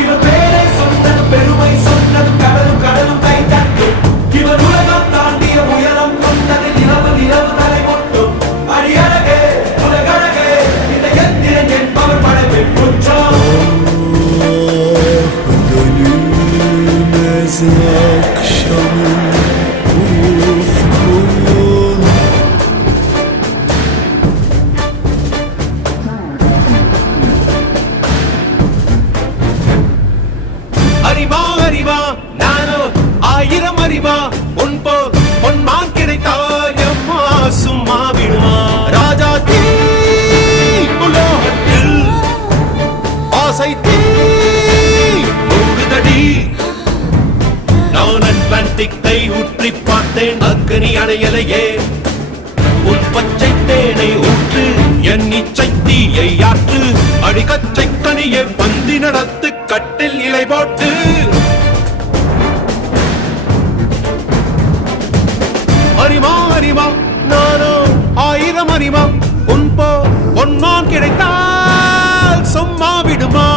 இவர் பேரை சொன்னது பெருமை சொன்னது கடலும் கடலும் கை தட்டும் இவர் உலகம் தாண்டிய உயரம் கொண்டது நிலவு நிலவு தலை கொட்டும் அடியழகே உலகழகே இந்த எந்திரன் என்பவர் படைப்பின் குற்றம் அறிவா அறிவா நானோ ஆயிரம் அறிவா உன் போல் பொன்மான் கிடைத்தாயம்மா சும்மா விடுமா ராஜா தீ உலோகத்தில் ஆசை தீ ஓடுதடி நான் அட்லாண்டிக்கை ஊற்றி பார்த்தேன் அக்கனி அணையலையே உன் பச்சை தேனை ஊற்று என் இச்சை தீயை ஆற்று அடிக்கச்சை கனியை பந்தி நடத்து கட்டில் இலை போட்டு அறிவா அறிவா நானோ ஆயிரம் அறிவா உன் போ பொன்மான் கிடைத்தால் சும்மா விடுமா